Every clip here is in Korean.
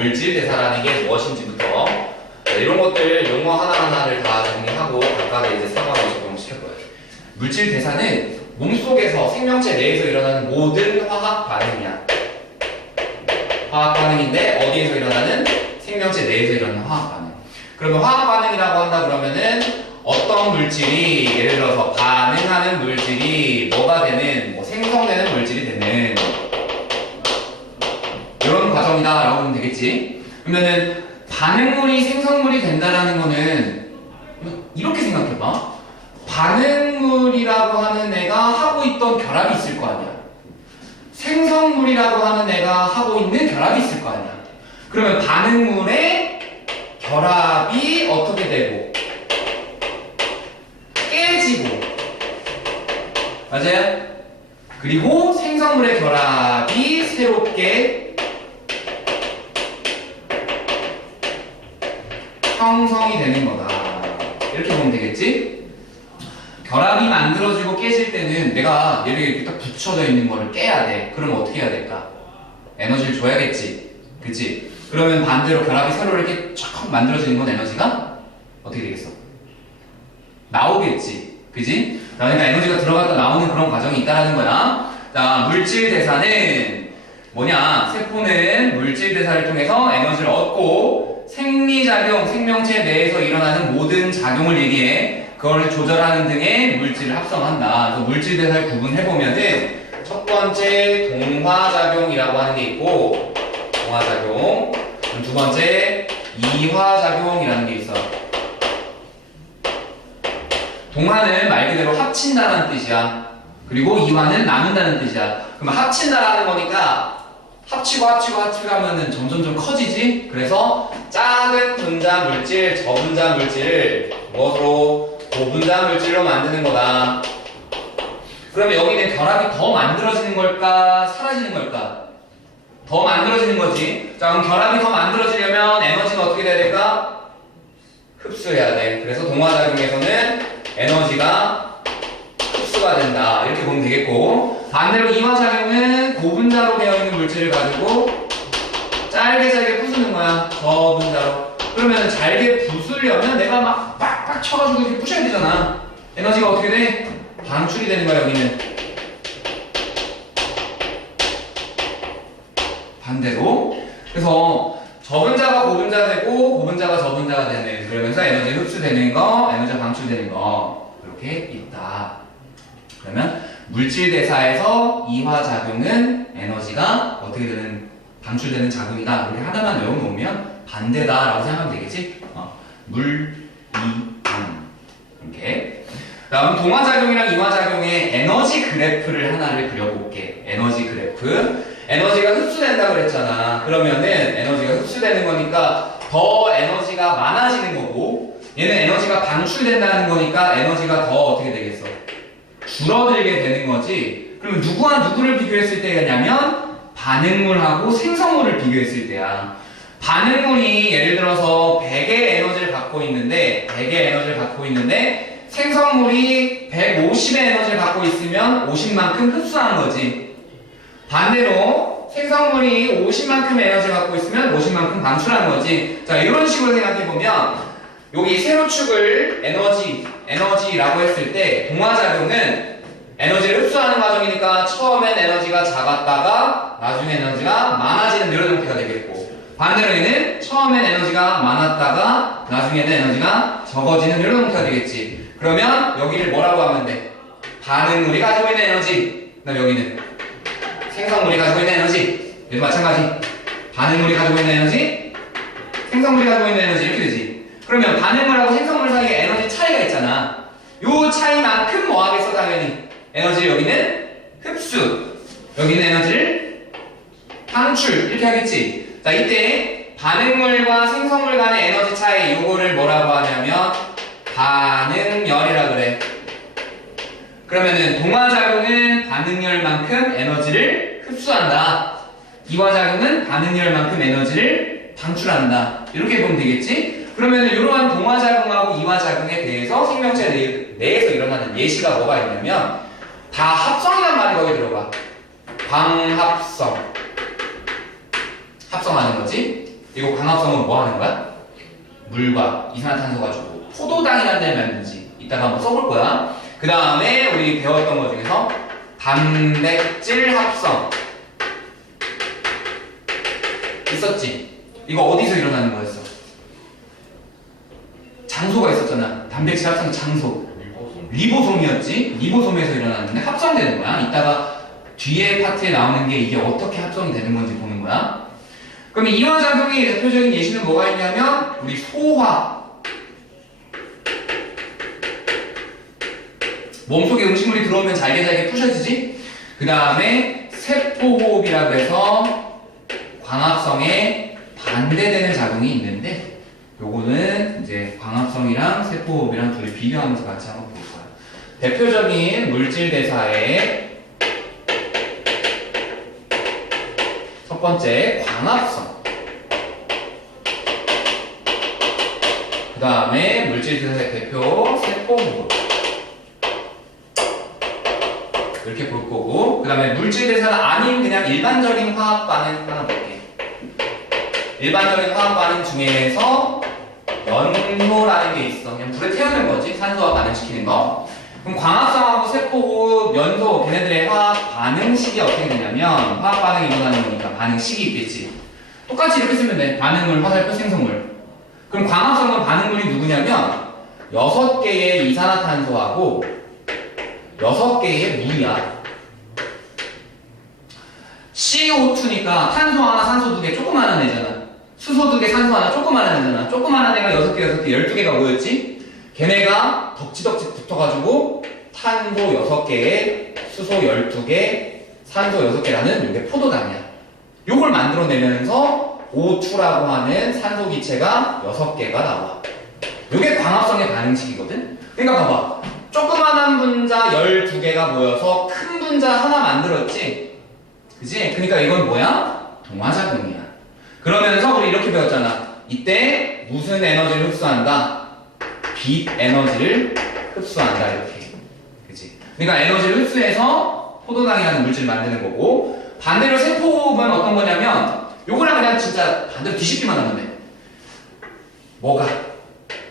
물질 대사라는 게 무엇인지부터 이런 것들 용어 하나하나를 다 정리하고 각각의 이제 상황을 적용시켜봐요. 물질 대사는 몸속에서 생명체 내에서 일어나는 모든 화학 반응이야. 화학 반응인데 어디에서 일어나는? 생명체 내에서 일어나는 화학 반응. 그러면 화학 반응이라고 한다 그러면은 어떤 물질이 예를 들어서 반응하는 물질이 뭐가 되는 뭐 생성되는 물질이 되는 이런 과정이다 라고 보면 되겠지. 그러면은 반응물이 생성물이 된다라는 거는 이렇게 생각해봐. 반응물이라고 하는 애가 하고 있던 결합이 있을 거 아니야. 생성물이라고 하는 애가 하고 있는 결합이 있을 거 아니야. 그러면 반응물의 결합이 어떻게 되고 깨지고 맞아요? 그리고 생성물의 결합이 새롭게 형성이 되는 거다. 이렇게 보면 되겠지? 결합이 만들어지고 깨질 때는 내가 얘를 이렇게 딱 붙여져 있는 거를 깨야 돼. 그럼 어떻게 해야 될까? 에너지를 줘야겠지. 그치? 그러면 반대로 결합이 새로 이렇게 쫙 만들어지는 건 에너지가 어떻게 되겠어? 나오겠지. 그지? 그러니까 에너지가 들어갔다 나오는 그런 과정이 있다라는 거야. 자, 물질 대사는 뭐냐? 세포는 물질 대사를 통해서 에너지를 얻고 생리작용, 생명체 내에서 일어나는 모든 작용을 얘기해. 그거를 조절하는 등의 물질을 합성한다. 그래서 물질 대사를 구분해보면은 첫 번째 동화작용이라고 하는 게 있고 동화작용, 두 번째 이화작용이라는 게 있어. 동화는 말 그대로 합친다는 뜻이야. 그리고 이화는 나눈다는 뜻이야. 그럼 합친다라는 거니까 합치고 하면은 점점 커지지? 그래서 작은 분자 물질, 저분자 물질을 무엇으로? 고분자 물질로 만드는 거다. 그러면 여기는 결합이 더 만들어지는 걸까? 사라지는 걸까? 더 만들어지는 거지. 자, 그럼 결합이 더 만들어지려면 에너지가 어떻게 돼야 될까? 흡수해야 돼. 그래서 동화작용에서는 에너지가 흡수가 된다. 이렇게 보면 되겠고, 반대로 이화작용은 고분자로 되어 있는 물질을 가지고 잘게 부수는 거야. 저분자로. 그러면 잘게 부수려면 내가 막 빡빡 쳐가지고 이렇게 부셔야 되잖아. 에너지가 어떻게 돼? 방출이 되는 거야, 여기는. 반대로. 그래서 저분자가 고분자 되고 고분자가 저분자가 되는, 그러면서 에너지 흡수되는 거, 에너지 방출되는 거, 이렇게 있다. 그러면 물질 대사에서 이화작용은 에너지가 어떻게 되는, 방출되는 작용이다. 이렇게 하나만 외워놓으면 반대다라고 생각하면 되겠지? 물, 이, 방. 이렇게. 다음 동화작용이랑 이화작용의 에너지 그래프를 하나를 그려볼게. 에너지 그래프. 에너지가 흡수된다고 그랬잖아. 그러면은 에너지가 흡수되는 거니까 더 에너지가 많아지는 거고, 얘는 에너지가 방출된다는 거니까 에너지가 더 어떻게 되겠어? 줄어들게 되는 거지. 그러면 누구와 누구를 비교했을 때냐면 반응물하고 생성물을 비교했을 때야. 반응물이 예를 들어서 100의 에너지를 갖고 있는데 생성물이 150의 에너지를 갖고 있으면 50만큼 흡수하는 거지. 반대로 생성물이 50만큼의 에너지를 갖고 있으면 50만큼 방출하는 거지. 자, 이런 식으로 생각해보면 여기 세로축을 에너지라고 했을 때 동화작용은 에너지를 흡수하는 과정이니까 처음엔 에너지가 작았다가 나중에 에너지가 많아지는 이런 형태가 되겠고, 반대로 얘는 처음엔 에너지가 많았다가 나중에는 에너지가 적어지는 이런 형태가 되겠지. 그러면 여기를 뭐라고 하면 돼? 반응물이 가지고 있는 에너지. 그다음 여기는 생성물이 가지고 있는 에너지. 얘도 마찬가지. 반응물이 가지고 있는 에너지, 생성물이 가지고 있는 에너지, 이렇게 되지. 그러면 반응물하고 생성물 사이에 에너지 차이가 있잖아. 요 차이만큼 뭐 하겠어, 당연히? 에너지를 여기는 흡수, 여기는 에너지를 방출, 이렇게 하겠지. 자, 이때 반응물과 생성물 간의 에너지 차이, 요거를 뭐라고 하냐면 반응열이라 그래. 그러면은 동화작용은 반응열만큼 에너지를 흡수한다. 이화작용은 반응열만큼 에너지를 방출한다. 이렇게 보면 되겠지? 그러면 이러한 동화작용하고 이화작용에 대해서 생명체 내에서 일어나는 예시가 뭐가 있냐면 다 합성이란 말이 거기 들어가. 광합성. 합성하는 거지? 그리고 광합성은 뭐 하는 거야? 물과 이산화탄소 가지고 포도당이라는 데를 만든지 이따가 한번 써볼 거야. 그 다음에 우리 배웠던 것 중에서 단백질 합성 있었지? 이거 어디서 일어나는 거였어? 장소가 있었잖아. 단백질 합성 장소. 리보솜이었지? 리보솜에서 일어나는데 합성되는 거야. 이따가 뒤에 파트에 나오는 게 이게 어떻게 합성이 되는 건지 보는 거야. 그럼 이화작용의 대표적인 예시는 뭐가 있냐면 우리 소화. 몸속에 음식물이 들어오면 잘게 부셔지지? 그 다음에 세포호흡이라고 해서 광합성에 반대되는 작용이 있는데 요거는 이제 광합성이랑 세포호흡이랑 둘이 비교하면서 같이 한번 볼 거야. 대표적인 물질 대사의 첫 번째 광합성. 그 다음에 물질 대사의 대표 세포호흡. 이렇게 볼 거고, 그 다음에 물질 대사는 아닌 그냥 일반적인 화학 반응 하나 볼게. 일반적인 화학 반응 중에서 연소라는 게 있어. 그냥 불에 태우는 거지. 산소와 반응시키는 거. 그럼 광합성하고 세포호흡, 연소, 걔네들의 화학 반응식이 어떻게 되냐면 화학 반응이 일어나는 거니까 반응식이 있겠지. 똑같이 이렇게 쓰면 돼. 반응물, 화살표, 생성물. 그럼 광합성은 반응물이 누구냐면 6개의 이산화탄소하고 6개의 물이야. CO2니까 탄소 하나, 산소 2개, 조그마한 애잖아. 수소 2개, 산소 하나, 조그마한 애잖아. 조그마한 애가 6개, 12개가 뭐였지? 걔네가 덕지덕지 붙어가지고 탄소 6개에 수소 12개, 산소 6개라는 이게 포도당이야. 요걸 만들어내면서 O2라고 하는 산소 기체가 6개가 나와. 요게 광합성의 반응식이거든? 그러니까 봐봐. 조그만한 분자 12개가 모여서 큰 분자 하나 만들었지? 그지? 그러니까 이건 뭐야? 동화작용이야. 그러면서 우리 이렇게 배웠잖아. 이때 무슨 에너지를 흡수한다? 빛 에너지를 흡수한다. 이렇게. 그지? 그러니까 에너지를 흡수해서 포도당이라는 물질을 만드는 거고, 반대로 세포호흡은 어떤 거냐면 요거랑 그냥 진짜 반대로 뒤집기만 하면 돼. 뭐가?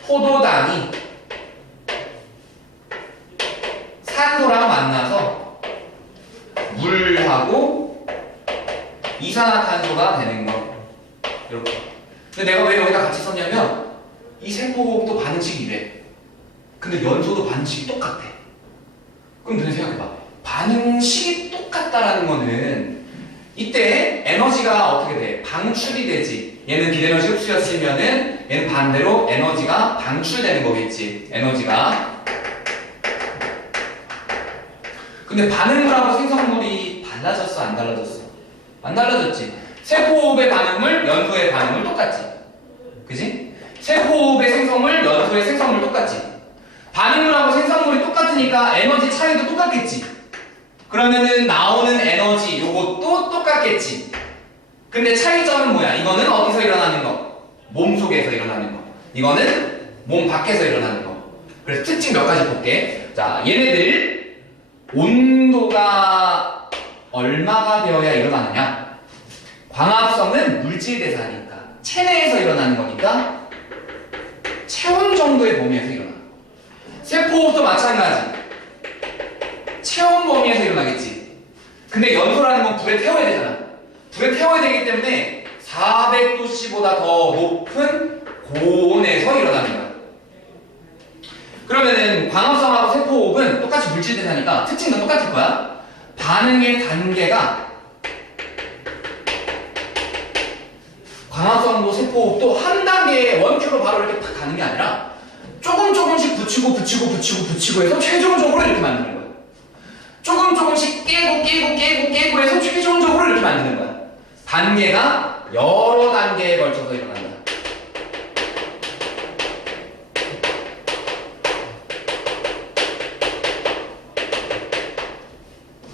포도당이 산소랑 만나서 물하고 이산화탄소가 되는 거. 이렇게. 근데 내가 왜 여기다 같이 썼냐면 이 세포호흡도 반응식이 이래. 근데 연소도 반응식이 똑같아. 그럼 너네 생각해봐. 반응식이 똑같다라는 거는 이때 에너지가 어떻게 돼? 방출이 되지. 얘는 빛에너지 흡수였으면은 얘는 반대로 에너지가 방출되는 거겠지. 에너지가. 근데 반응물하고 생성물이 달라졌어? 안 달라졌어? 안 달라졌지. 세포호흡의 반응물, 연소의 반응물 똑같지. 그지? 세포호흡의 생성물, 연소의 생성물 똑같지. 반응물하고 생성물이 똑같으니까 에너지 차이도 똑같겠지. 그러면은 나오는 에너지 요것도 똑같겠지. 근데 차이점은 뭐야? 이거는 어디서 일어나는 거? 몸속에서 일어나는 거. 이거는 몸 밖에서 일어나는 거. 그래서 특징 몇 가지 볼게. 자, 얘네들 온도가 얼마가 되어야 일어나느냐? 광합성은 물질 대사니까 체내에서 일어나는 거니까 체온 정도의 범위에서 일어나. 세포호흡도 마찬가지. 체온 범위에서 일어나겠지. 근데 연소라는 건 불에 태워야 되잖아. 불에 태워야 되기 때문에 400도씨보다 더 높은 고온에서 일어나는 거야. 그러면은 광합성하고 세포호흡은 똑같이 물질 대사니까 특징은 똑같을 거야. 반응의 단계가 광합성도 세포호흡도 한 단계에 원큐로 바로 이렇게 탁 가는 게 아니라 조금씩 붙이고 해서 최종적으로 이렇게 만드는 거야. 조금씩 깨고 해서 최종적으로 이렇게 만드는 거야. 단계가 여러 단계에 걸쳐서 일어난다.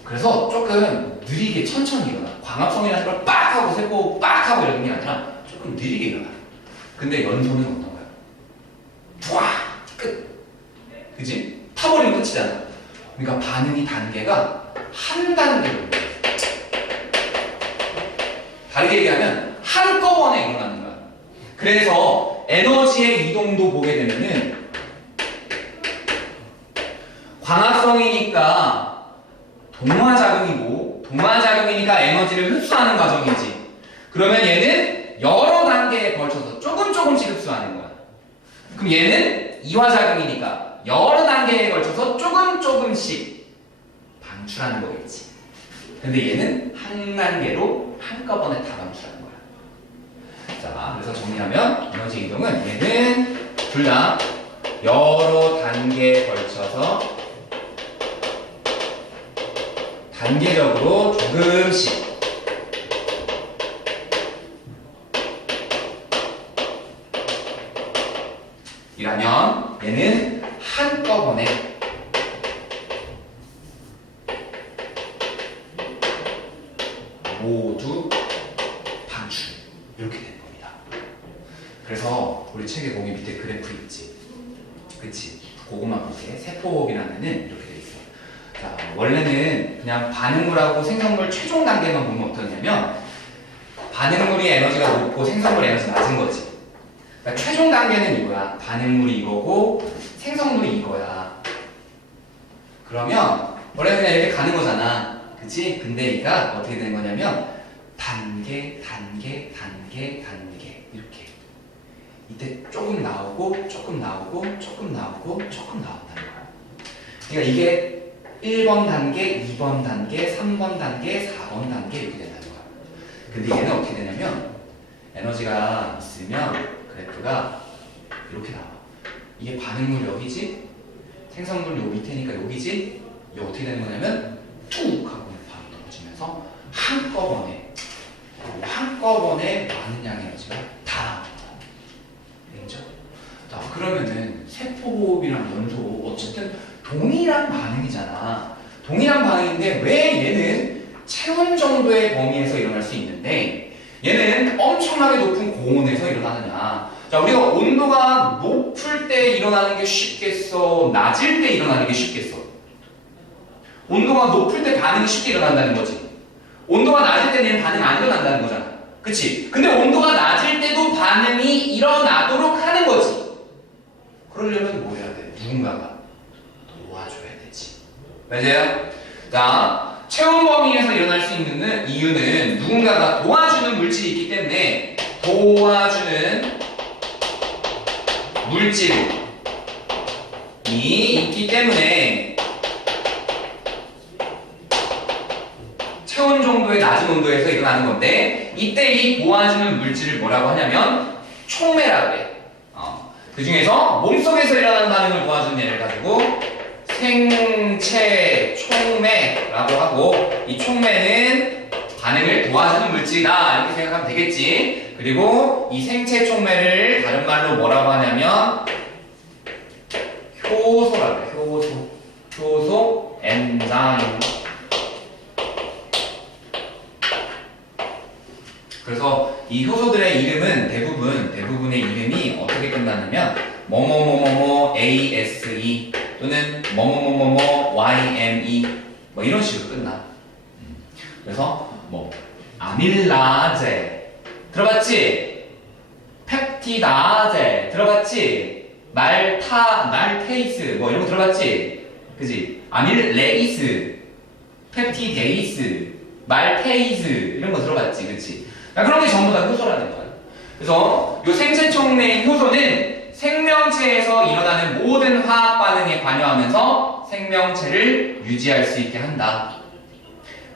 그래서 조금 느리게 천천히 일어나. 광합성이라는 걸 빡 하고 세포 빡 하고 이러는 게 아니라 조금 느리게 일어나. 근데 연소는 어떤 거야? 푸아! 끝! 그지? 타버리면 끝이잖아. 그러니까 반응이 단계가 한 단계로. 다르게 얘기하면 한꺼번에 일어나는 거야. 그래서 에너지의 이동도 보게 되면은 광합성이니까 동화작용이니까 에너지를 흡수하는 과정이지. 그러면 얘는 여러 단계에 걸쳐서 조금씩 흡수하는 거야. 그럼 얘는 이화작용이니까 여러 단계에 걸쳐서 조금씩 방출하는 거겠지. 근데 얘는 한 단계로 한꺼번에 다 방출하는 거야. 자, 그래서 정리하면 에너지 이동은 얘는 둘 다 여러 단계에 걸쳐서 단계적으로 조금씩 이라면 얘는 한꺼번에 모두 방출 이렇게 되는 겁니다. 그래서 우리 책에 거기 밑에 그래프 있지, 그치? 그것만 볼게. 세포호흡이라는 이렇게 돼 있어. 자, 원래는 그냥 반응물하고 생성물 최종 단계만 보면 어떠냐면 반응물이 에너지가 높고 생성물 에너지 낮은 거지. 그러니까 최종 단계는 이거야. 반응물이 이거고 생성물이 이거야. 그러면 원래 그냥 이렇게 가는 거잖아, 그치? 근데 얘가 어떻게 되는 거냐면 단계 이렇게 이때 조금 나오고 조금 나온다는 거야. 그러니까 이게 1번 단계, 2번 단계, 3번 단계, 4번 단계 이렇게 된다는 거야. 근데 얘는 어떻게 되냐면 에너지가 있으면 그래프가 이렇게 나와. 이게 반응물 여기지? 생성물 요 밑에니까 여기지? 이게 어떻게 되는 거냐면 툭 하고 바로 떨어지면서 한꺼번에 많은 양의 에너지가 다 나오는 거야. 인정? 자, 그러면은 세포호흡이랑 연소 어쨌든 동일한 반응이잖아. 동일한 반응인데 왜 얘는 체온 정도의 범위에서 일어날 수 있는데 얘는 엄청나게 높은 고온에서 일어나느냐. 자, 우리가 온도가 높을 때 일어나는 게 쉽겠어? 낮을 때 일어나는 게 쉽겠어? 온도가 높을 때 반응이 쉽게 일어난다는 거지. 온도가 낮을 때는 반응이 안 일어난다는 거잖아. 그치? 근데 온도가 낮을 때도 반응이 일어나도록 하는 거지. 그러려면 뭐 해야 돼? 누군가가 도와줘야 되지. 맞아요? 자, 체온 범위에서 일어날 수 있는 이유는 누군가가 도와주는 물질이 있기 때문에 도와주는 물질이 있기 때문에 체온 정도의 낮은 온도에서 일어나는 건데 이때 이 도와주는 물질을 뭐라고 하냐면 촉매라고 해. 그 중에서 몸속에서 일어나는 반응을 도와주는 예를 가지고 생체 촉매라고 하고 이 촉매는 반응을 도와주는 물질이다 이렇게 생각하면 되겠지. 그리고 이 생체 촉매를 다른 말로 뭐라고 하냐면 효소라고 해. 효소 엔자임. 그래서 이 효소들의 이름은 대부분의 이름이 어떻게 끝나냐면 뭐뭐뭐뭐뭐 ASE 또는 뭐뭐뭐뭐뭐 YME 뭐 이런 식으로 끝나. 그래서 뭐 아밀라제 들어봤지? 펩티다제 들어봤지? 말테이스 뭐 이런 거 들어봤지? 그지? 아밀레이스, 펩티데이스, 말테이스 이런 거 들어봤지? 그치? 그런 게 전부 다 효소라는 거야. 그래서 이 생체 촉매인 효소는 생명체에서 일어나는 모든 화학 반응에 관여하면서 생명체를 유지할 수 있게 한다.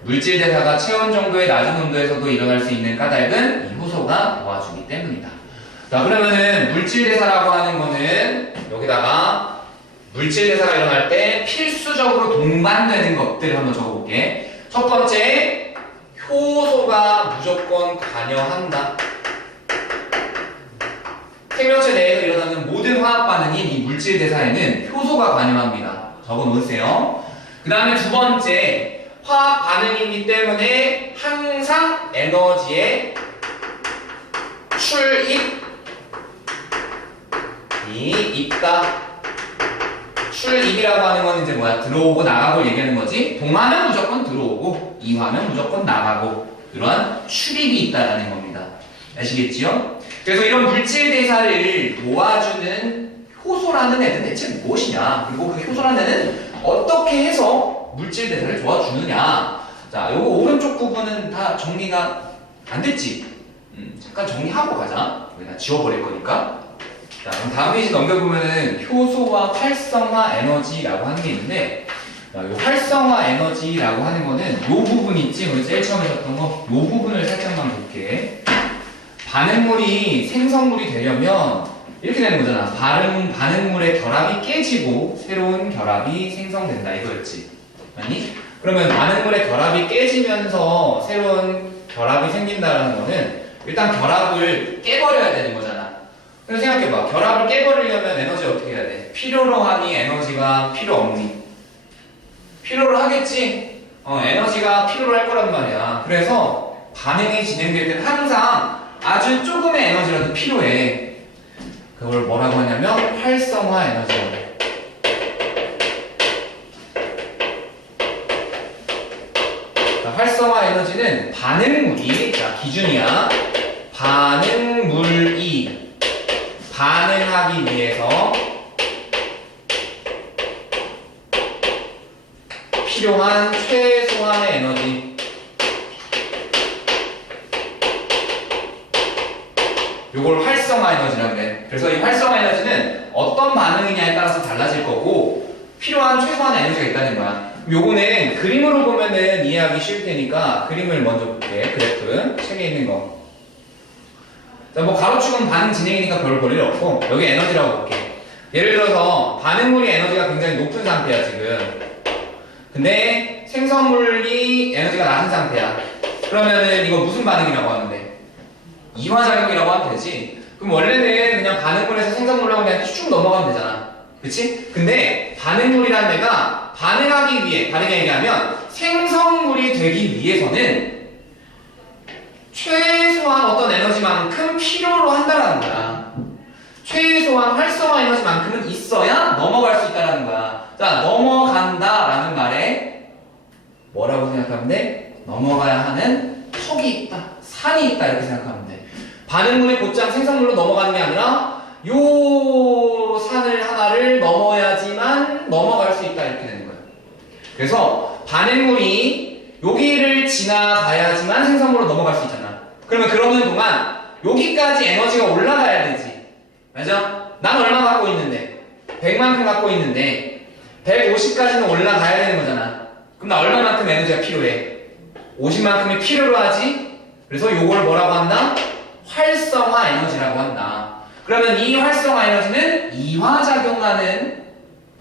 물질 대사가 체온 정도의 낮은 온도에서도 일어날 수 있는 까닭은 이 효소가 도와주기 때문이다. 자, 그러면은 물질 대사라고 하는 거는 여기다가 물질 대사가 일어날 때 필수적으로 동반되는 것들 한번 적어볼게. 첫 번째, 효소가 무조건 관여한다. 생명체 내에서 일어나는 모든 화학 반응인 이 물질 대사에는 효소가 관여합니다. 적어 놓으세요. 그 다음에 두 번째, 화학 반응이기 때문에 항상 에너지의 출입이 있다. 출입이라고 하는 건 이제 뭐야? 들어오고 나가고 얘기하는 거지. 동하면 무조건 들어오고 이하면 무조건 나가고 이러한 출입이 있다라는 겁니다. 아시겠지요? 그래서 이런 물질 대사를 도와주는 효소라는 애는 대체 무엇이냐? 그리고 그 효소라는 애는 어떻게 해서 물질 대사를 도와주느냐? 자, 요거 오른쪽 부분은 다 정리가 안 됐지? 잠깐 정리하고 가자. 여기다 지워버릴 거니까. 자, 그럼 다음 페이지 넘겨보면은 효소와 활성화 에너지라고 하는 게 있는데, 자, 요 활성화 에너지라고 하는 거는 요 부분 있지? 우리 제일 처음에 했던 거, 요 부분을 살짝만 볼게. 반응물이 생성물이 되려면 이렇게 되는 거잖아. 반응물의 결합이 깨지고 새로운 결합이 생성된다 이거였지. 아니? 그러면 반응물의 결합이 깨지면서 새로운 결합이 생긴다는 거는 일단 결합을 깨버려야 되는 거잖아. 그래서 생각해봐. 결합을 깨버리려면 에너지 어떻게 해야 돼? 필요로 하니 에너지가 필요 없니? 필요로 하겠지? 에너지가 필요로 할 거란 말이야. 그래서 반응이 진행될 때는 항상 아주 조금의 에너지라도 필요해. 그걸 뭐라고 하냐면 활성화 에너지라고 해. 활성화 에너지는 반응물이, 자, 기준이야. 반응물이 반응하기 위해서 필요한 최소한의 에너지. 요걸 활성화 에너지라고 해. 그래서 이 활성화 에너지는 어떤 반응이냐에 따라서 달라질 거고 필요한 최소한의 에너지가 있다는 거야. 요거는 그림으로 보면은 이해하기 쉬울 테니까 그림을 먼저 볼게. 그래프 책에 있는 거. 자, 뭐 가로축은 반응 진행이니까 별 볼 일 없고 여기 에너지라고 볼게. 예를 들어서 반응물이 에너지가 굉장히 높은 상태야 지금. 근데 생성물이 에너지가 낮은 상태야. 그러면은 이거 무슨 반응이라고 하는데? 이화작용이라고 하면 되지. 그럼 원래는 그냥 반응물에서 생성물로 그냥 쭉 넘어가면 되잖아. 그치? 근데 반응물이라는 애가 반응하기 위해, 다르게 얘기하면 생성물이 되기 위해서는 최소한 어떤 에너지만큼 필요로 한다는 거야. 최소한 활성화 에너지만큼은 있어야 넘어갈 수 있다는 거야. 자, 넘어간다라는 말에 뭐라고 생각하면 돼? 넘어가야 하는 턱이 있다, 산이 있다 이렇게 생각하면 돼. 반응물이 곧장 생성물로 넘어가는 게 아니라 요 산을 하나를 넘어야지만 넘어갈 수 있다 이렇게 되는 거야. 그래서 반응물이 여기를 지나가야지만 생성물로 넘어갈 수 있잖아. 그러면 그러는 동안 여기까지 에너지가 올라가야 되지. 맞아? 난 얼마 갖고 있는데? 100만큼 갖고 있는데 150까지는 올라가야 되는 거잖아. 그럼 나 얼마만큼 에너지가 필요해? 50만큼이 필요로 하지? 그래서 요걸 뭐라고 한다? 활성화 에너지라고 한다. 그러면 이 활성화 에너지는 이화작용하는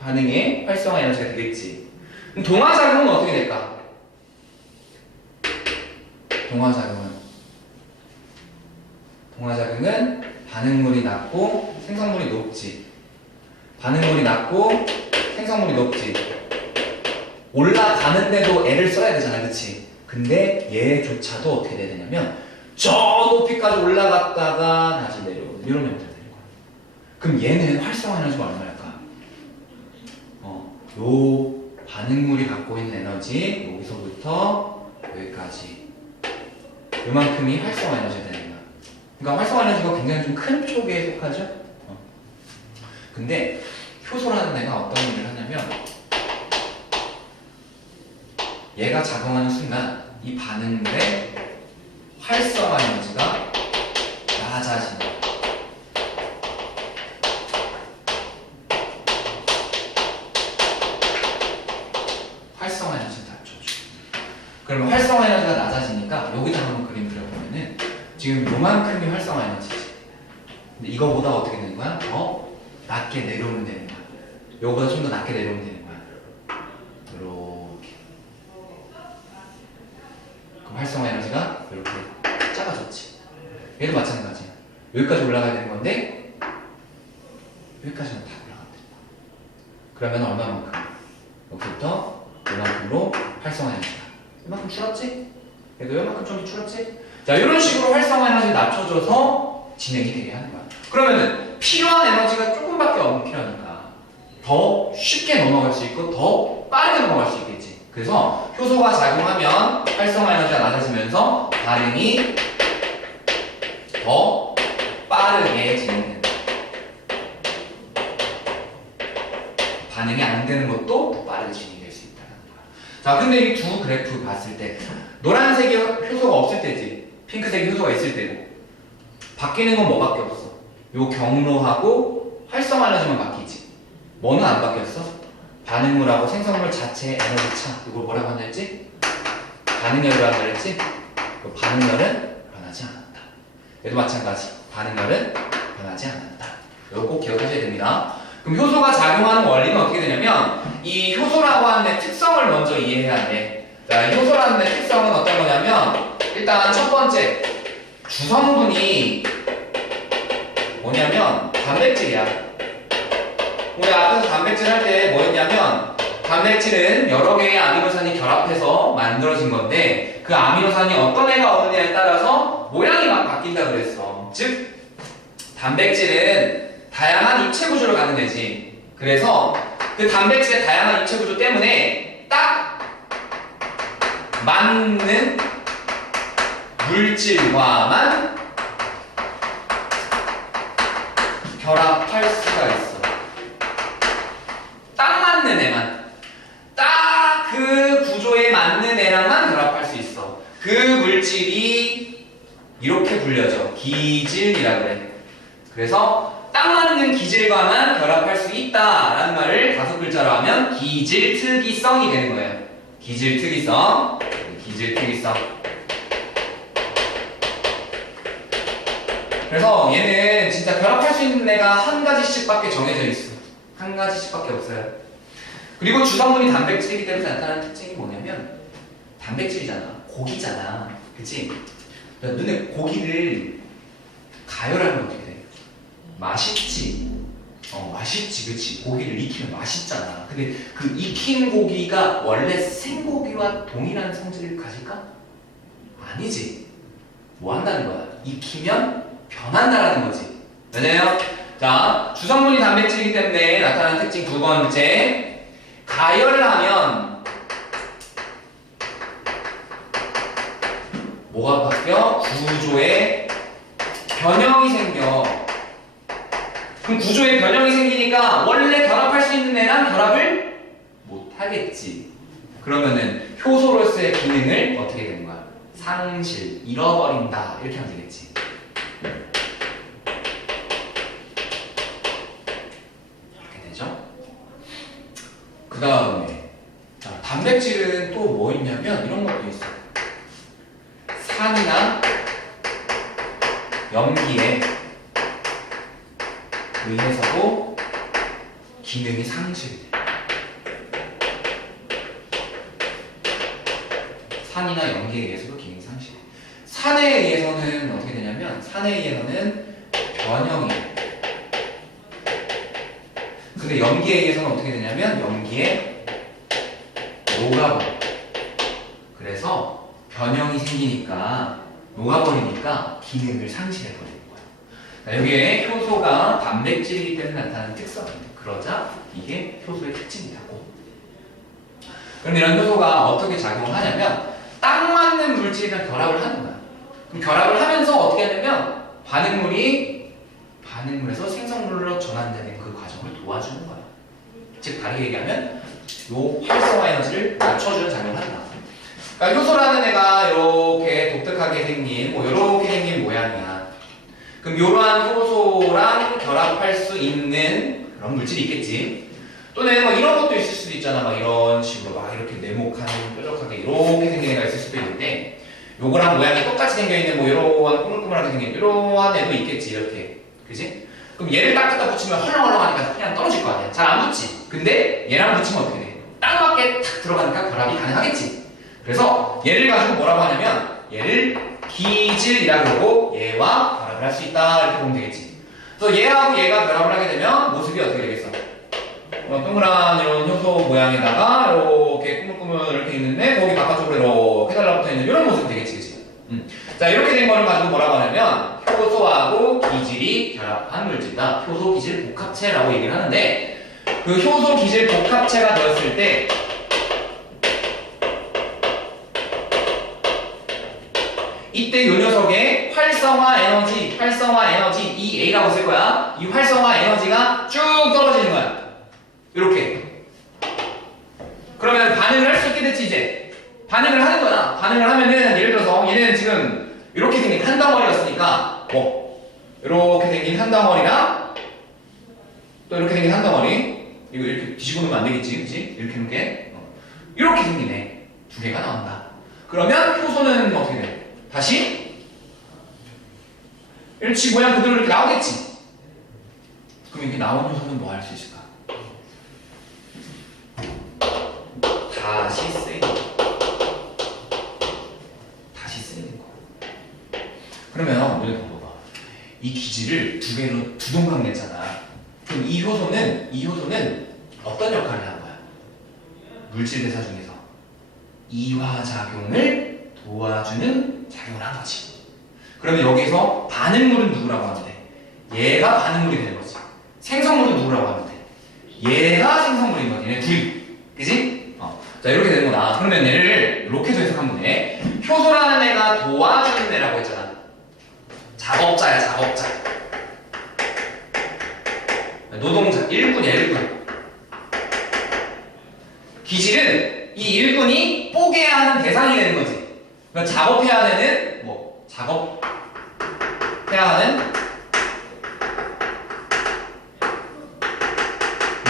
반응의 활성화 에너지가 되겠지. 그럼 동화작용은 어떻게 될까? 동화작용은 반응물이 낮고 생성물이 높지. 반응물이 낮고 생성물이 높지. 올라가는데도 애를 써야 되잖아, 그치? 근데 얘조차도 어떻게 돼야 되냐면 저 높이까지 올라갔다가 다시 내려오고 이런 형태가 되는 거야. 그럼 얘는 활성화 에너지가 얼마일까? 요 반응물이 갖고 있는 에너지 여기서부터 여기까지 요만큼이 활성화 에너지가 되는 거야. 그러니까 활성화 에너지가 굉장히 좀 큰 쪽에 속하죠? 근데 효소라는 애가 어떤 일을 하냐면 얘가 작용하는 순간 이 반응물의 활성화 에너지가 낮아진다. 활성화 에너지를 낮춰줘. 그러면 활성화 에너지가 낮아지니까 여기다 한번 그림 그려보면은 지금 요만큼이 활성화 에너지지. 근데 이거보다 어떻게 되는 거야? 더 낮게 내려오면 되는 거야. 요거보다 좀 더 낮게 내려오면 되는 거야. 이렇게. 그럼 활성화 에너지가 이렇게 작아졌지. 얘도 마찬가지야. 여기까지 올라가야 되는 건데 여기까지는 다 올라가면 된다. 그러면 얼마만큼? 여기부터 이만큼으로 활성화 에너지가 이만큼 줄었지? 얘도 이만큼 좀 줄었지? 자, 이런 식으로 활성화 에너지를 낮춰줘서 진행이 되게 하는 거야. 그러면은 필요한 에너지가 조금밖에 없는 필요하니까 더 쉽게 넘어갈 수 있고 더 빠르게 넘어갈 수 있겠지. 그래서 효소가 작용하면 활성화 에너지가 낮아지면서 반응이 더 빠르게 진행된다. 반응이 안 되는 것도 더 빠르게 진행될 수 있다는 거야. 자, 근데 이 두 그래프 봤을 때 노란색이 효소가 없을 때지, 핑크색이 효소가 있을 때고, 바뀌는 건 뭐밖에 없어. 요 경로하고 활성화 에너지만 바뀌지. 뭐는 안 바뀌었어? 반응물하고 생성물 자체의 에너지 차. 이걸 뭐라고 한다 했지? 반응열이라고 그랬지? 반응열은 변하지 않았다. 얘도 마찬가지. 반응열은 변하지 않았다. 이거 꼭 기억하셔야 됩니다. 그럼 효소가 작용하는 원리는 어떻게 되냐면, 이 효소라고 하는 데 특성을 먼저 이해해야 돼. 자, 효소라는 데 특성은 어떤 거냐면, 일단 첫 번째, 주성분이 뭐냐면 단백질이야. 우리 앞에서 단백질 할 때 뭐였냐면, 단백질은 여러 개의 아미노산이 결합해서 만들어진 건데, 그 아미노산이 어떤 애가 어느냐에 따라서 모양이 막 바뀐다 그랬어. 즉, 단백질은 다양한 입체 구조를 가는 데지. 그래서 그 단백질의 다양한 입체 구조 때문에 딱 맞는 물질과만 결합할 수가 있어. 딱 맞는 애만. 딱 그 구조에 맞는 애랑만 결합할 수 있어. 그 물질이 이렇게 불려져. 기질이라 그래. 그래서 딱 맞는 기질과만 결합할 수 있다라는 말을 5글자로 하면 기질특이성이 되는 거예요. 기질특이성. 기질특이성. 그래서 얘는 진짜 결합할 수 있는 애가 한 가지씩밖에 정해져 있어. 한 가지씩밖에 없어요. 그리고 주성분이 단백질이기 때문에 나타나는 특징이 뭐냐면, 단백질이잖아. 고기잖아. 그치? 너네 고기를 가열하면 어떻게 돼? 맛있지. 맛있지. 그치? 고기를 익히면 맛있잖아. 근데 그 익힌 고기가 원래 생고기와 동일한 성질을 가질까? 아니지. 뭐 한다는 거야? 익히면 변한다라는 거지. 맞아요? 자, 주성분이 단백질이기 때문에 나타나는 특징 두 번째. 가열을 하면 뭐가 바뀌어? 구조에 변형이 생겨. 그럼 구조에 변형이 생기니까 원래 결합할 수 있는 애랑 결합을 못 하겠지. 그러면은 효소로서의 기능을 어떻게 되는 거야? 상실, 잃어버린다. 이렇게 하면 되겠지. 이렇게 되죠? 그 다음에 단백질은 또 뭐 있냐면 이런 것도 있어. 산이나 염기에 의해서도 기능이 상실돼. 산이나 염기에 의해서도 기능이 상실돼. 산에 의해서는 어떻게 되냐면, 산에 의해서는 변형이 돼. 근데 염기에 의해서는 어떻게 되냐면, 염기에 녹아버려. 그래서 변형이 생기니까, 녹아버리니까 기능을 상실해버리는 거야. 그러니까 여기에 효소가 단백질이기 때문에 나타나는 특성입니다. 그러자 이게 효소의 특징이라고. 그럼 이런 효소가 어떻게 작용을 하냐면, 딱 맞는 물질이랑 결합을 하는 거야. 그럼 결합을 하면서 어떻게 하냐면, 반응물에서 생성물로 전환되는 그 과정을 도와주는 거야. 즉, 다르게 얘기하면, 요 활성화 에너지를 맞춰주는 작용을 한다. 그러니까 효소라는 애가 이렇게 독특하게 생긴, 이렇게 생긴 모양이야. 그럼 이러한 효소랑 결합할 수 있는 그런 물질이 있겠지. 또는 뭐 이런 것도 있을 수도 있잖아. 막 이런 식으로 막 이렇게 네모칸, 뾰족하게 이렇게 생긴 애가 있을 수도 있는데, 요거랑 모양이 똑같이 생겨있는 뭐 이러한 꾸물꾸물하게 생긴 이러한 애도 있겠지. 이렇게. 그지? 그럼 얘를 딱 갖다 붙이면 헐렁헐렁하니까 그냥 떨어질 거 아니야. 잘 안 붙지. 근데 얘랑 붙이면 어떻게 돼? 딱 맞게 탁 들어가니까 결합이 가능하겠지. 그래서 얘를 가지고 뭐라고 하냐면, 얘를 기질이라고 그러고 얘와 결합을 할 수 있다. 이렇게 보면 되겠지. 그래서 얘하고 얘가 결합을 하게 되면 모습이 어떻게 되겠어? 동그란 이런 효소 모양에다가 이렇게 꾸물꾸물 이렇게 있는데, 거기 바깥쪽으로 이렇게 달라붙어 있는 이런 모습이 되겠지. 그치? 자, 이렇게 된 거를 가지고 뭐라고 하냐면, 효소하고 기질이 결합한 물질이다. 효소 기질 복합체라고 얘기를 하는데, 그 효소 기질 복합체가 되었을 때 이때 요 녀석의 활성화 에너지 EA라고 쓸 거야. 이 활성화 에너지가 쭉 떨어지는 거야. 이렇게. 그러면 반응을 할 수 있게 됐지 이제. 반응을 하는 거야. 반응을 하면은 예를 들어서 얘는 지금 이렇게 생긴 한 덩어리였으니까 이렇게 생긴 한 덩어리랑 또 이렇게 생긴 한 덩어리. 이거 이렇게 뒤집어 놓으면 안 되겠지, 그치? 이렇게 놓게. 이렇게 생기네. 두 개가 나온다. 그러면 효소는 어떻게 돼? 다시 일치 모양 그대로 이렇게 나오겠지. 그럼 이렇게 나온 효소는 뭐 할 수 있을까? 다시 쓰이는 거. 다시 쓰이는 거. 그러면 여기 봐봐. 이 기질을 두 개로 두 동강 냈잖아. 그럼 이 효소는 어떤 역할을 하는 거야? 물질 대사 중에서 이화작용을 도와주는 작용을 한 거지. 그러면 여기서 반응물은 누구라고 하면 돼? 얘가 반응물이 되는 거지. 생성물은 누구라고 하면 돼? 얘가 생성물인 거지. 얘네 둘이. 그지? 자, 이렇게 되는 거다. 그러면 얘를 이렇게도 해석하면 돼. 효소라는 애가 도와주는 애라고 했잖아. 작업자야, 작업자. 노동자, 일꾼이야, 일꾼. 기질은 이 일꾼이 뽀개야 하는 대상이 되는 거지. 그러니까 작업해야 되는, 작업해야 하는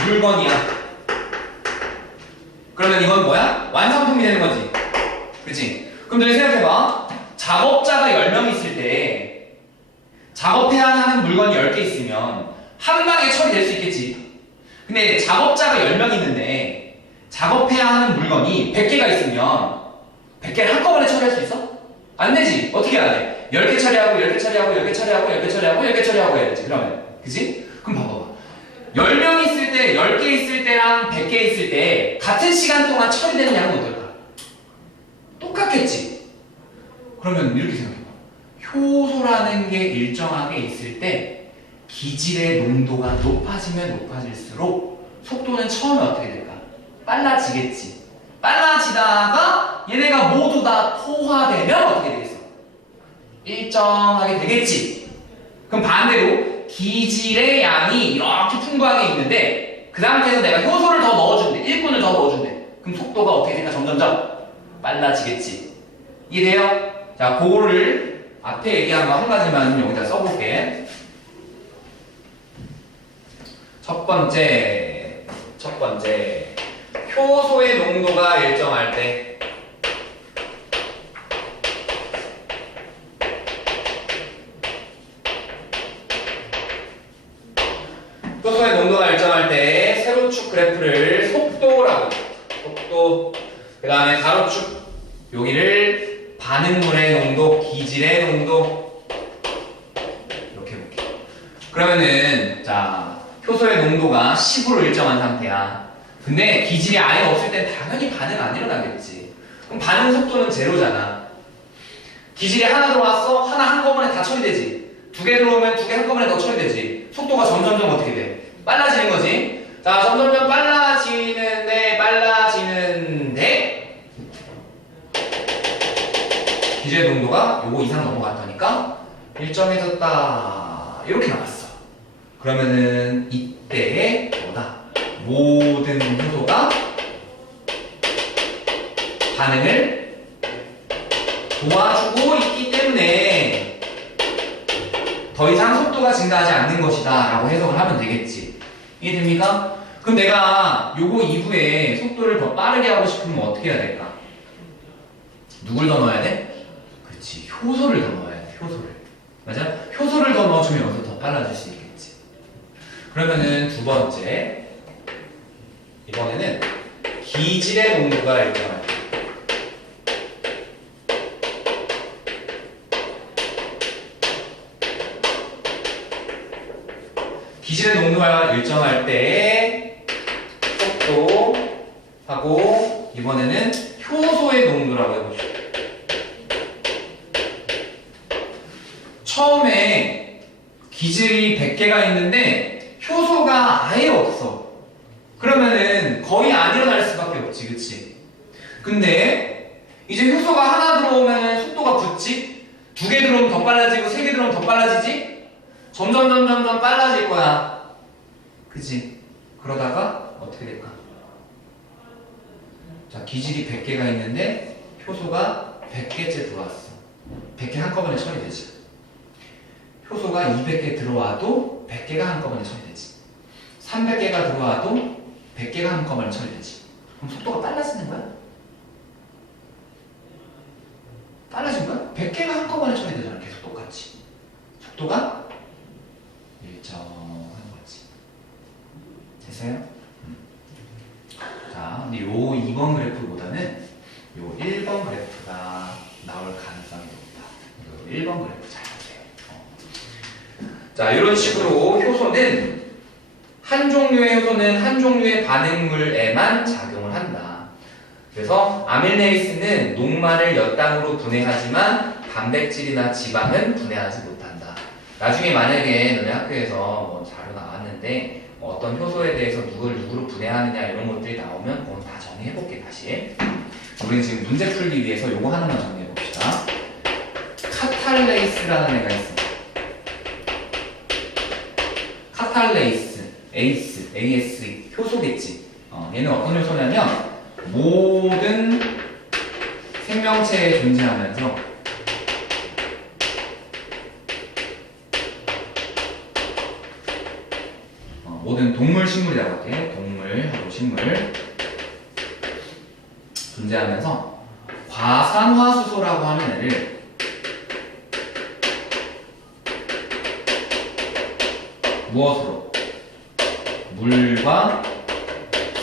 물건이야. 그러면 이건 뭐야? 완성품이 되는 거지. 그치? 그럼 너희 생각해봐. 작업자가 10명 있을 때 작업해야 하는 물건이 10개 있으면 한 방에 처리될 수 있겠지. 근데 작업자가 10명 있는데 작업해야 하는 물건이 100개가 있으면 100개를 한꺼번에 처리할 수 있어? 안 되지. 어떻게 해야 돼? 10개 처리하고 10개 처리하고 10개 처리하고 10개 처리하고 10개 처리하고 해야지. 그러면 그치? 그럼 봐봐. 10명 있을 때, 10개 있을 때랑 100개 있을 때 같은 시간 동안 처리되는 양은 어떨까? 똑같겠지? 그러면 이렇게 생각해봐. 효소라는 게 일정하게 있을 때 기질의 농도가 높아지면 높아질수록 속도는 처음에 어떻게 될까? 빨라지겠지. 빨라지다가 얘네가 모두 다 포화되면 어떻게 되겠어? 일정하게 되겠지. 그럼 반대로 기질의 양이 이렇게 풍부하게 있는데 그 상태에서 내가 효소를 더 넣어준대. 일꾼을 더 넣어준대. 그럼 속도가 어떻게 될까? 점점점 빨라지겠지. 이해돼요? 자, 그거를 앞에 얘기한 거 한 가지만 여기다 써볼게. 첫 번째 효소의 농도가 일정할 때 효소의 농도가 일정할 때 세로축 그래프를 속도라고 속도 그 다음에 가로축 여기를 반응물의 농도, 기질의 농도 이렇게 해볼게. 그러면은 자 효소의 농도가 10으로 일정한 상태야. 근데 기질이 아예 없을 땐 당연히 반응 안 일어나겠지. 그럼 반응 속도는 제로잖아. 기질이 하나 들어왔어? 하나 한꺼번에 다 처리되지. 두 개 들어오면 두 개 한꺼번에 더 처리되지. 속도가 점점점 어떻게 돼? 빨라지는 거지. 자, 점점점 빨라지는데 기질의 농도가 요거 이상 넘어갔다니까 일정해졌다. 이렇게 나왔어. 그러면은 이때에 뭐다? 모든 효소가 반응을 도와주고 있기 때문에 더 이상 속도가 증가하지 않는 것이다 라고 해석을 하면 되겠지. 이해됩니까? 그럼 내가 요거 이후에 속도를 더 빠르게 하고 싶으면 어떻게 해야 될까? 누굴 더 넣어야 돼? 그렇지, 효소를 더 넣어야 돼. 효소를. 맞아? 효소를 더 넣어주면 여기서 더 빨라질 수 있겠지. 그러면은 두 번째, 이번에는 기질의 농도가 일정할 때 기질의 농도가 일정할 때 속도하고 이번에는 효소의 농도라고 해보죠. 처음에 기질이 100개가 있는데 효소가 아예 없어. 그러면은 거의 안 일어날 수밖에 없지, 그치? 근데 이제 효소가 하나 들어오면 속도가 붙지? 두 개 들어오면 더 빨라지고 세 개 들어오면 더 빨라지지? 점점 빨라질 거야. 그치? 그러다가 어떻게 될까? 자, 기질이 100개가 있는데 효소가 100개째 들어왔어. 100개 한꺼번에 처리되지. 효소가 200개 들어와도 100개가 한꺼번에 처리되지. 300개가 들어와도 100개가 한꺼번에 처리되지. 그럼 속도가 빨라지는 거야? 빨라진 거야? 100개가 한꺼번에 처리되잖아. 계속 똑같이. 속도가 일정한 거지. 됐어요? 자, 근데 요 2번 그래프보다는 요 1번 그래프가 나올 가능성이 높다. 요 1번 그래프 잘 보세요. 자, 이런 식으로 효소는 한 종류의 효소는 한 종류의 반응물에만 작용을 한다. 그래서 아밀레이스는 녹말을 몇 단으로 분해하지만 단백질이나 지방은 분해하지 못한다. 나중에 만약에 너네 학교에서 뭐 자료 나왔는데 어떤 효소에 대해서 누구로 분해하느냐 이런 것들이 나오면 그건 다 정리해볼게 다시. 우리는 지금 문제 풀기 위해서 요거 하나만 정리해봅시다. 카탈레이스라는 애가 있어. 카탈레이스, AS, 효소겠지. 얘는 어떤 효소냐면 모든 생명체에 존재하면서 모든 동물, 식물이라고 할게. 동물하고 식물 존재하면서 과산화수소라고 하는 애를 무엇으로? 물과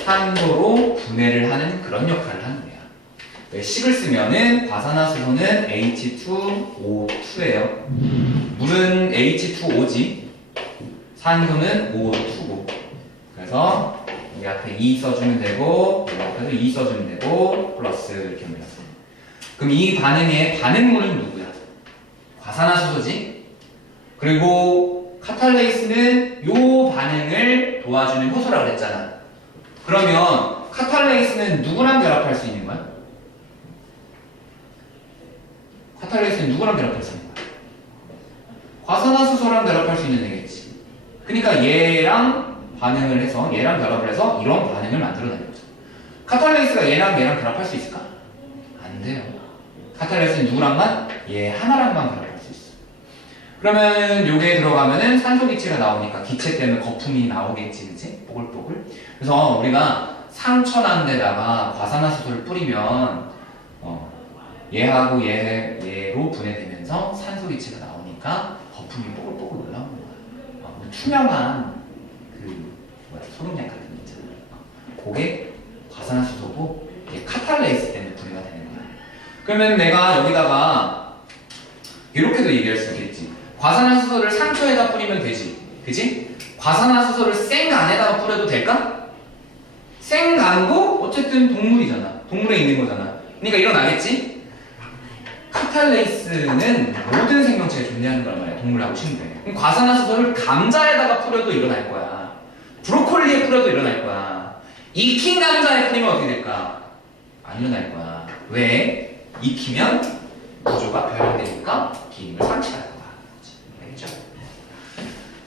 산소로 분해를 하는 그런 역할을 하는 거야. 왜 식을 쓰면은 과산화수소는 H2O2예요. 물은 H2O지. 산소는 O2고. 그래서 여기 앞에 2 써주면 되고, 여기 앞에도 2 써주면 되고, 플러스 이렇게 합니다. 그럼 이 반응의 반응물은 누구야? 과산화수소지. 그리고 카탈레이스는 요 반응을 도와주는 효소라고 그랬잖아. 그러면 카탈레이스는 누구랑 결합할 수 있는 거야? 카탈레이스는 누구랑 결합할 수 있는 거야? 과산화수소랑 결합할 수 있는 애겠지. 그러니까 얘랑 반응을 해서 얘랑 결합을 해서 이런 반응을 만들어내는 거죠. 카탈레이스가 얘랑 결합할 수 있을까? 안 돼요. 카탈레이스는 누구랑만? 얘 하나랑만 결합할 수 있어. 그러면 요게 들어가면은 산소 기체가 나오니까 기체 때문에 거품이 나오겠지, 그치? 뽀글뽀글. 그래서 우리가 상처 난 데다가 과산화수소를 뿌리면 얘하고 얘로 분해되면서 산소 기체가 나오니까 거품이 뽀글뽀글 올라오는 거야. 투명한 소독약 같은 거 있잖아. 그게 과산화수소고 이게 카탈레이스 때문에 분해가 되는 거야. 그러면 내가 여기다가 이렇게도 얘기할 수 있겠지. 과산화수소를 상처에다 뿌리면 되지. 그지? 과산화수소를 생간에다가 뿌려도 될까? 생간도 어쨌든 동물이잖아. 동물에 있는 거잖아. 그러니까 일어나겠지? 카탈레이스는 모든 생명체에 존재하는 거란 말이야. 동물하고 식물에. 그럼 과산화수소를 감자에다가 뿌려도 일어날 거야. 브로콜리에 뿌려도 일어날 거야. 익힌 감자에 뿌리면 어떻게 될까? 안 일어날 거야. 왜? 익히면 구조가 변형되니까 기능을 상실할 거야. 알겠죠?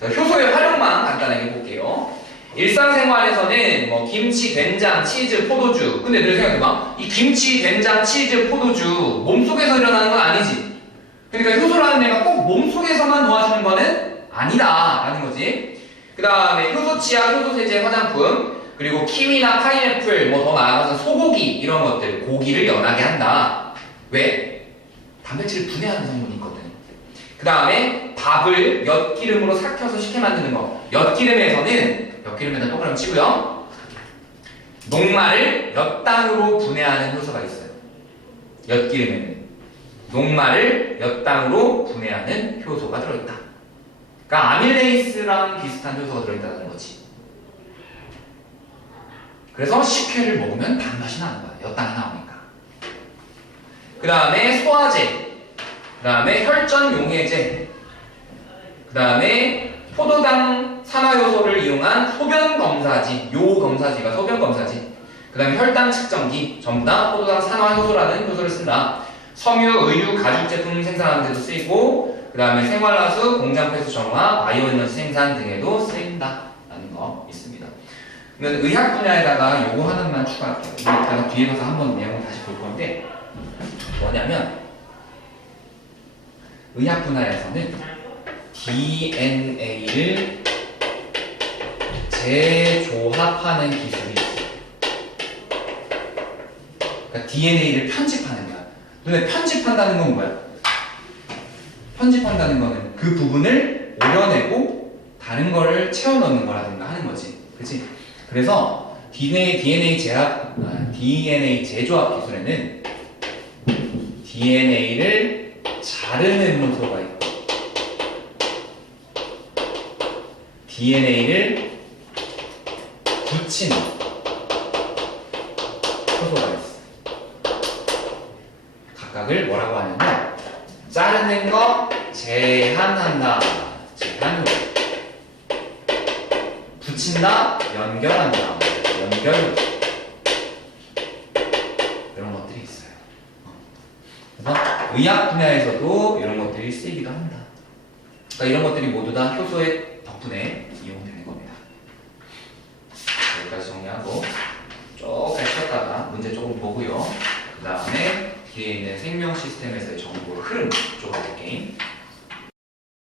자, 효소의 활용만 간단하게 볼게요. 일상생활에서는 뭐 김치, 된장, 치즈, 포도주. 근데 늘 생각해봐. 이 김치, 된장, 치즈, 포도주 몸속에서 일어나는 건 아니지. 그러니까 효소라는 애가 꼭 몸속에서만 도와주는 거는 아니다 라는 거지. 그 다음에 효소 치약, 효소 세제, 화장품, 그리고 키위나 파인애플, 뭐 더 나아가서 소고기 이런 것들 고기를 연하게 한다. 왜? 단백질을 분해하는 성분이 있거든. 그 다음에 밥을 엿기름으로 삭혀서 식혜 만드는 거. 엿기름에다 동그라미 치고요. 녹말을 엿당으로 분해하는 효소가 있어요. 엿기름에는 녹말을 엿당으로 분해하는 효소가 들어있다. 그러니까 아밀레이스랑 비슷한 효소가 들어있다는 거지. 그래서 식혜를 먹으면 단맛이 나는 거야. 엿당이 나오니까. 그 다음에 소화제, 그 다음에 혈전용해제, 그 다음에 포도당 산화효소를 이용한 소변검사지, 요 검사지가 소변검사지, 그 다음에 혈당 측정기, 전부 다 포도당 산화효소라는 효소를 쓴다. 섬유, 의류, 가죽 제품 생산하는 데도 쓰이고, 그 그 다음에 생활하수, 공장 폐수 정화, 바이오 에너지 생산 등에도 쓰인다라는 거 있습니다. 그러면 의학 분야에다가 요거 하나만 추가할게요. 이따가 뒤에 가서 한번 내용을 다시 볼 건데 뭐냐면 의학 분야에서는 DNA를 재조합하는 기술이 있어요. 그러니까 DNA를 편집하는 거야. 근데 편집한다는 건 뭐야? 편집한다는 거는 그 부분을 오려내고 다른 거를 채워 넣는 거라든가 하는 거지. 그치? 그래서 DNA 재조합 기술에는 DNA를 자르는 요소가 있고 DNA를 붙이는 효소가 있어. 각각을 뭐라고 하냐면 자르는 거 제한한다. 제한으로 붙인다. 연결한다. 연결 이런 것들이 있어요. 그래서 의학 분야에서도 이런 것들이 쓰이기도 합니다. 그러니까 이런 것들이 모두 다 효소의 덕분에 이용되는 겁니다. 여기까지 정리하고 조금 쉬었다가 문제 조금 보고요. 그 다음에 뒤에 있는 생명 시스템에서의 정보 흐름 쪽으로 볼게요.